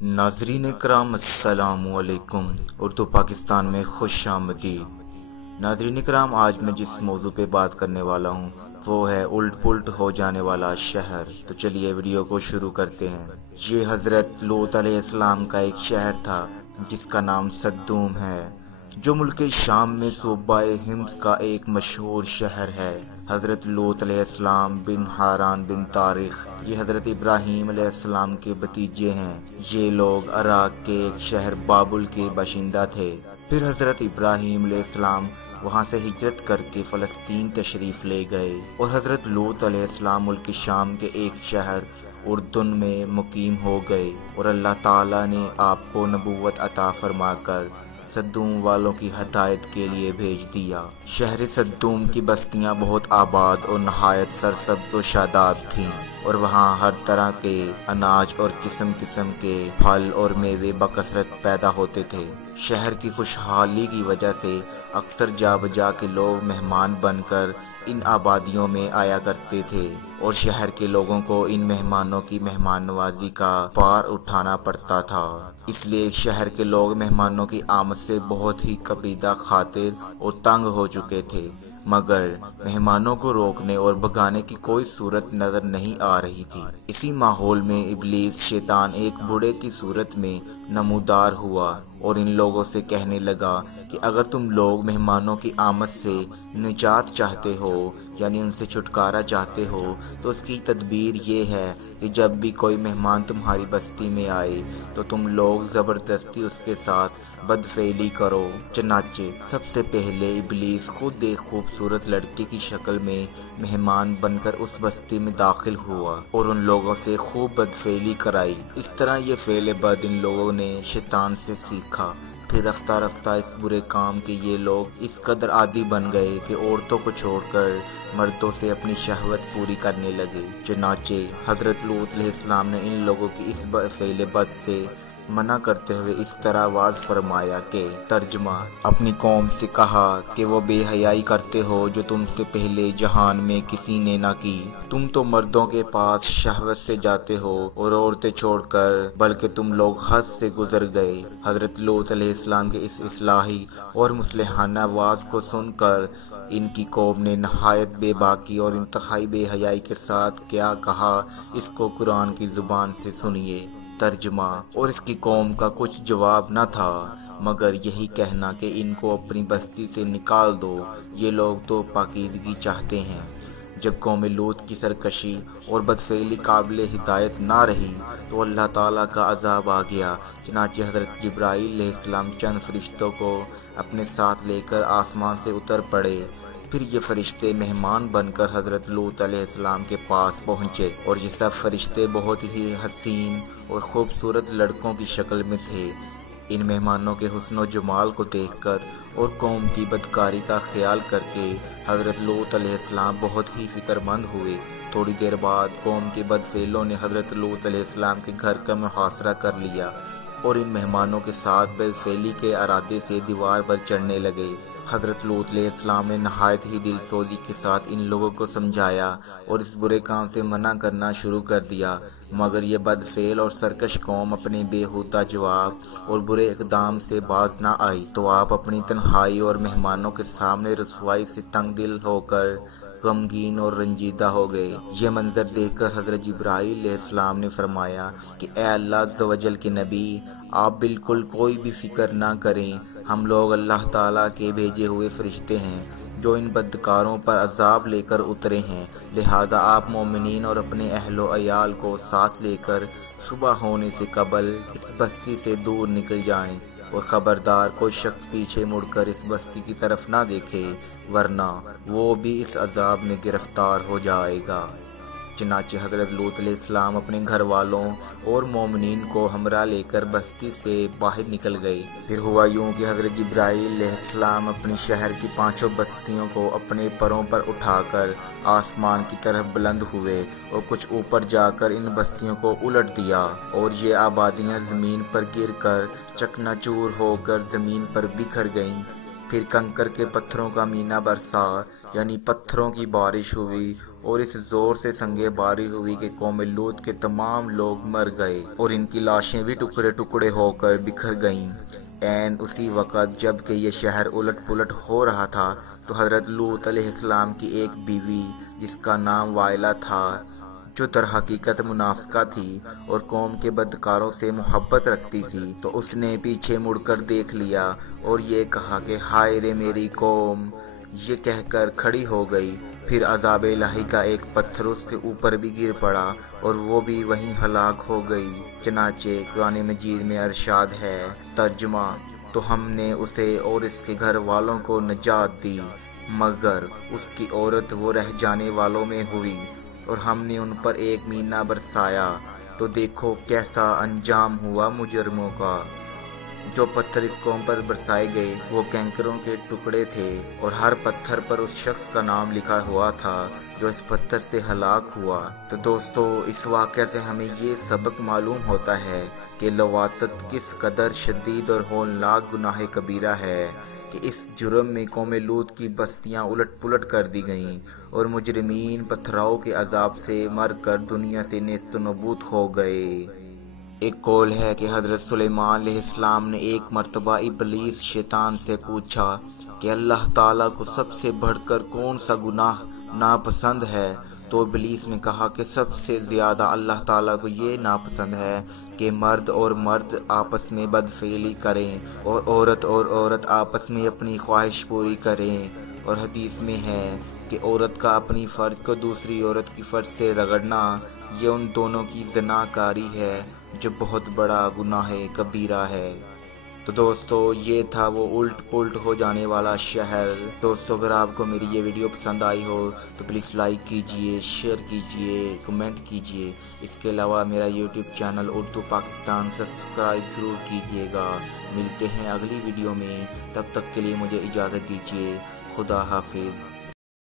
ناظرین کرام السلام علیکم۔ اردو پاکستان میں خوش آمدید۔ ناظرین کرام، آج میں جس موضوع پہ بات کرنے والا ہوں وہ ہے الٹ پلٹ ہو جانے والا شہر۔ تو چلیے ویڈیو کو شروع کرتے ہیں۔ یہ حضرت لوط علیہ السلام کا ایک شہر تھا جس کا نام صدوم ہے، جو ملک شام میں صوبہ حمص کا ایک مشہور شہر ہے۔ حضرت لوط علیہ السلام بن حاران بن طارق یہ حضرت ابراہیم علیہ السلام کے بھتیجے ہیں۔ یہ لوگ عراق کے ایک شہر بابل کے باشندہ تھے۔ پھر حضرت ابراہیم علیہ السلام وہاں سے ہجرت کر کے فلسطین تشریف لے گئے اور حضرت لوط علیہ السلام ملک شام کے ایک شہر اردن میں مقیم ہو گئے، اور اللہ تعالیٰ نے آپ کو نبوت عطا فرما کر صدوم والوں کی ہدایت کے لیے بھیج دیا۔ شہر صدوم کی بستیاں بہت آباد اور نہایت سرسبز و شاداب تھیں، اور وہاں ہر طرح کے اناج اور قسم قسم کے پھل اور میوے بکثرت پیدا ہوتے تھے۔ شہر کی خوشحالی کی وجہ سے اکثر جا بجا کے لوگ مہمان بن کر ان آبادیوں میں آیا کرتے تھے، اور شہر کے لوگوں کو ان مہمانوں کی مہمان نوازی کا بار اٹھانا پڑتا تھا۔ اس لیے شہر کے لوگ مہمانوں کی آمد سے بہت ہی کبیدہ خاطر اور تنگ ہو چکے تھے، مگر مہمانوں کو روکنے اور بھگانے کی کوئی صورت نظر نہیں آ رہی تھی۔ اسی ماحول میں ابلیس شیطان ایک بوڑھے کی صورت میں نمودار ہوا اور ان لوگوں سے کہنے لگا کہ اگر تم لوگ مہمانوں کی آمد سے نجات چاہتے ہو، یعنی ان سے چھٹکارا چاہتے ہو، تو اس کی تدبیر یہ ہے کہ جب بھی کوئی مہمان تمہاری بستی میں آئے تو تم لوگ زبردستی اس کے ساتھ بدفعلی کرو۔ چنانچہ سب سے پہلے ابلیس خود ایک خوبصورت لڑکی کی شکل میں مہمان بن کر اس بستی میں داخل ہوا اور ان لوگوں سے خوب بدفعلی کرائی۔ اس طرح یہ فعل بد ان لوگوں نے شیطان سے سیکھا۔ پھر رفتہ رفتہ اس برے کام کے یہ لوگ اس قدر عادی بن گئے کہ عورتوں کو چھوڑ کر مردوں سے اپنی شہوت پوری کرنے لگے۔ چنانچہ حضرت لوط علیہ السلام نے ان لوگوں کی اس فعل بد سے منع کرتے ہوئے اس طرح آواز فرمایا کہ ترجمہ: اپنی قوم سے کہا کہ وہ بے حیائی کرتے ہو جو تم سے پہلے جہان میں کسی نے نہ کی۔ تم تو مردوں کے پاس شہوت سے جاتے ہو اور عورتیں چھوڑ کر، بلکہ تم لوگ حد سے گزر گئے۔ حضرت لوط علیہ السلام کے اس اصلاحی اور مصلحانہ آواز کو سن کر ان کی قوم نے نہایت بے باکی اور انتہائی بے حیائی کے ساتھ کیا کہا، اس کو قرآن کی زبان سے سنیے۔ ترجمہ: اور اس کی قوم کا کچھ جواب نہ تھا مگر یہی کہنا کہ ان کو اپنی بستی سے نکال دو، یہ لوگ تو پاکیزگی چاہتے ہیں۔ جب قوم لوط کی سرکشی اور بدفعلی قابل ہدایت نہ رہی تو اللہ تعالیٰ کا عذاب آ گیا۔ چنانچہ حضرت جبرائیل علیہ السلام چند فرشتوں کو اپنے ساتھ لے کر آسمان سے اتر پڑے۔ پھر یہ فرشتے مہمان بن کر حضرت لوط علیہ السلام کے پاس پہنچے، اور یہ سب فرشتے بہت ہی حسین اور خوبصورت لڑکوں کی شکل میں تھے۔ ان مہمانوں کے حسن و جمال کو دیکھ کر اور قوم کی بدکاری کا خیال کر کے حضرت لوط علیہ السلام بہت ہی فکر مند ہوئے۔ تھوڑی دیر بعد قوم کے بدفعلوں نے حضرت لوط علیہ السلام کے گھر کا محاصرہ کر لیا اور ان مہمانوں کے ساتھ بدفعلی کے ارادے سے دیوار پر چڑھنے لگے۔ حضرت لوط علیہ السلام نے نہایت ہی دل سوزی کے ساتھ ان لوگوں کو سمجھایا اور اس برے کام سے منع کرنا شروع کر دیا، مگر یہ بدفعل اور سرکش قوم اپنے بیہودہ جواب اور برے اقدام سے باز نہ آئی۔ تو آپ اپنی تنہائی اور مہمانوں کے سامنے رسوائی سے تنگ دل ہو کر غمگین اور رنجیدہ ہو گئے۔ یہ منظر دیکھ کر حضرت جبرائیل علیہ السلام نے فرمایا کہ اے اللہ عز و جل کے نبی، آپ بالکل کوئی بھی فکر نہ کریں، ہم لوگ اللہ تعالیٰ کے بھیجے ہوئے فرشتے ہیں جو ان بدکاروں پر عذاب لے کر اترے ہیں، لہذا آپ مومنین اور اپنے اہل و عیال کو ساتھ لے کر صبح ہونے سے قبل اس بستی سے دور نکل جائیں، اور خبردار کوئی شخص پیچھے مڑ کر اس بستی کی طرف نہ دیکھے، ورنہ وہ بھی اس عذاب میں گرفتار ہو جائے گا۔ چنانچہ حضرت لوط علیہ السلام اپنے گھر والوں اور مومنین کو ہمراہ لے کر بستی سے باہر نکل گئے۔ پھر ہوا یوں کہ حضرت جبرائیل علیہ السلام اپنی شہر کی پانچوں بستیوں کو اپنے پروں پر اٹھا کر آسمان کی طرف بلند ہوئے اور کچھ اوپر جا کر ان بستیوں کو الٹ دیا، اور یہ آبادیاں زمین پر گر کر چکنا چور ہو کر زمین پر بکھر گئیں۔ پھر کنکر کے پتھروں کا مینہ برسا، یعنی پتھروں کی بارش ہوئی، اور اس زور سے سنگے باری ہوئی کہ قوم لوط کے تمام لوگ مر گئے اور ان کی لاشیں بھی ٹکڑے ٹکڑے ہو کر بکھر گئیں۔ اسی وقت جب کہ یہ شہر الٹ پلٹ ہو رہا تھا تو حضرت لوط علیہ السلام کی ایک بیوی جس کا نام وائلہ تھا، جو در حقیقت منافقہ تھی اور قوم کے بدکاروں سے محبت رکھتی تھی، تو اس نے پیچھے مڑ کر دیکھ لیا اور یہ کہا کہ ہائے رے میری قوم، یہ کہہ کر کھڑی ہو گئی۔ پھر عذاب الہی کا ایک پتھر اس کے اوپر بھی گر پڑا اور وہ بھی وہیں ہلاک ہو گئی۔ چنانچہ قرآن مجید میں ارشاد ہے، ترجمہ: تو ہم نے اسے اور اس کے گھر والوں کو نجات دی، مگر اس کی عورت وہ رہ جانے والوں میں ہوئی، اور ہم نے ان پر ایک مینہ برسایا، تو دیکھو کیسا انجام ہوا مجرموں کا۔ جو پتھر اس قوم پر برسائے گئے وہ کینکروں کے ٹکڑے تھے، اور ہر پتھر پر اس شخص کا نام لکھا ہوا تھا جو اس پتھر سے ہلاک ہوا۔ تو دوستو، اس واقعہ سے ہمیں یہ سبق معلوم ہوتا ہے کہ لواطت کس قدر شدید اور ہولناک گناہ کبیرہ ہے، کہ اس جرم میں قوم لوط کی بستیاں الٹ پلٹ کر دی گئیں اور مجرمین پتھراؤ کے عذاب سے مر کر دنیا سے نیست و نابود ہو گئے۔ ایک قول ہے کہ حضرت سلیمان علیہ السلام نے ایک مرتبہ ابلیس شیطان سے پوچھا کہ اللہ تعالیٰ کو سب سے بڑھ کر کون سا گناہ ناپسند ہے؟ تو ابلیس نے کہا کہ سب سے زیادہ اللہ تعالیٰ کو یہ ناپسند ہے کہ مرد اور مرد آپس میں بدفعلی کریں اور عورت آپس میں اپنی خواہش پوری کریں، اور حدیث میں ہے کہ عورت کا اپنی فرج کو دوسری عورت کی فرج سے رگڑنا یہ ان دونوں کی زنا کاری ہے، جو بہت بڑا گناہ کبیرہ ہے۔ تو دوستو، یہ تھا وہ الٹ پلٹ ہو جانے والا شہر۔ دوستو، اگر آپ کو میری یہ ویڈیو پسند آئی ہو تو پلیز لائک کیجئے، شیئر کیجئے، کمنٹ کیجئے۔ اس کے علاوہ میرا YouTube channel Urdu Pakistan subscribe ضرور کیجئے گا۔ ملتے ہیں اگلی ویڈیو میں، تب تک کے لیے مجھے اجازت دیجئے۔ خدا حافظ۔